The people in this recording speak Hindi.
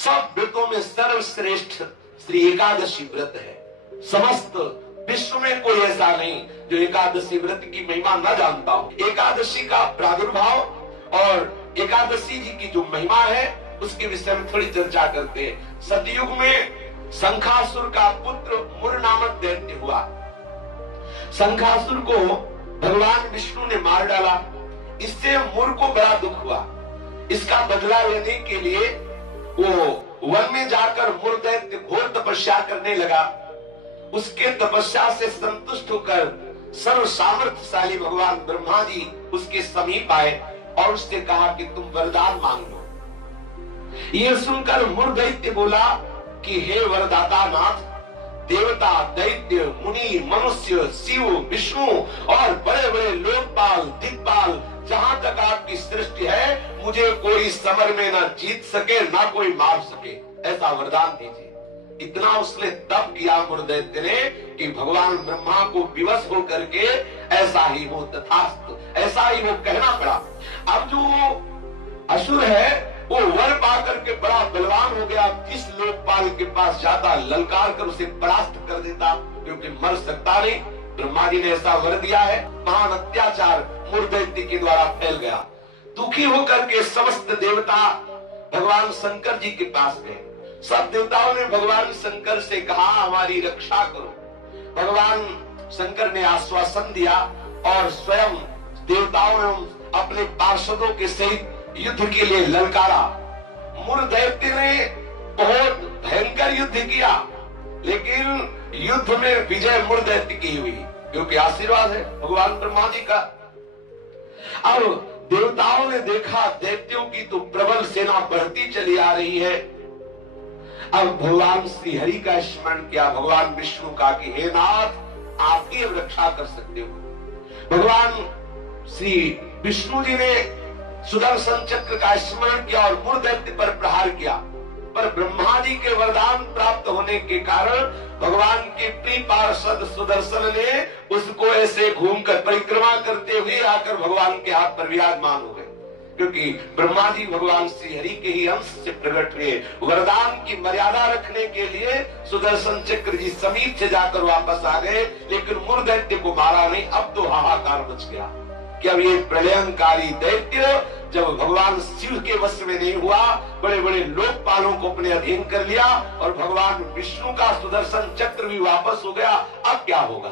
सब व्रतों में सर्वश्रेष्ठ श्री एकादशी व्रत है। समस्त विश्व में कोई ऐसा नहीं जो एकादशी व्रत की महिमा न जानता हो। एकादशी का प्रादुर्भाव और एकादशी जी की जो महिमा है उसके विषय में थोड़ी चर्चा करते हैं। सतयुग में शंखासुर का पुत्र मुर नामक दैत्य हुआ। शंखासुर को भगवान विष्णु ने मार डाला। इससे मुर को बड़ा दुख हुआ। इसका बदला लेने के लिए वो वन में जाकर मुर दैत्य घोर तपस्या करने लगा। उसके तपस्या से संतुष्ट होकर सर्व सामर्थ्यशाली भगवान ब्रह्मा जी उसके समीप आए और उससे कहा कि तुम वरदान मांग लो। यह सुनकर मुर दैत्य बोला कि हे वरदाता नाथ, देवता, दैत्य, मुनि, मनुष्य, शिव, विष्णु और बड़े बड़े लोकपाल, दिक्पाल, जहां तक आपकी सृष्टि है, मुझे कोई समर में ना जीत सके ना कोई मार सके, ऐसा वरदान दीजिए। इतना उसने तप किया मुर दैत्य ने कि भगवान ब्रह्मा को विवश होकर के ऐसा ही हो तथास्तु, ऐसा ही वो कहना पड़ा। अब जो असुर है वो वर पाकर के बड़ा बलवान हो गया। किस लोकपाल के पास जाता, ललकार कर उसे परास्त कर देता, क्योंकि मर सकता नहीं। ब्रह्मा जी ने ऐसा वर दिया है। महान अत्याचार मुर दैत्य के द्वारा फैल गया। दुखी होकर के समस्त देवता भगवान शंकर जी के पास गए। सब देवताओं ने भगवान शंकर से कहा हमारी रक्षा करो। भगवान शंकर ने आश्वासन दिया और स्वयं देवताओं ने अपने पार्षदों के सहित युद्ध के लिए ललकारा। मुर दैत्य ने बहुत भयंकर युद्ध किया, लेकिन युद्ध में विजय मुर दैत्य की हुई, क्योंकि आशीर्वाद है भगवान ब्रह्मा जी का। अब देवताओं ने देखा दैत्यों की तो प्रबल सेना बढ़ती चली आ रही है। अब भगवान श्री हरि का स्मरण किया, भगवान विष्णु का कि हे नाथ, आप ही रक्षा कर सकते हो। भगवान श्री विष्णु जी ने सुदर्शन चक्र का स्मरण किया और मुर दैत्य पर प्रहार किया। पर ब्रह्मा जी के वरदान प्राप्त होने के कारण भगवान के प्रिय पार्षद सुदर्शन ने उसको ऐसे घूमकर परिक्रमा करते हुए आकर भगवान के हाथ पर विराजमान हो गए, क्योंकि ब्रह्मा जी भगवान श्री हरि के ही अंश से प्रकट हुए। वरदान की मर्यादा रखने के लिए सुदर्शन चक्र जी समीप से जाकर वापस आ गए, लेकिन मुर दैत्य को मारा नहीं। अब तो हाहाकार मच गया कि अब ये प्रलयंकारी दैत्य जब भगवान शिव के वश में नहीं हुआ, बड़े बड़े लोकपालों को अपने अधीन कर लिया और भगवान विष्णु का सुदर्शन चक्र भी वापस हो गया, अब क्या होगा।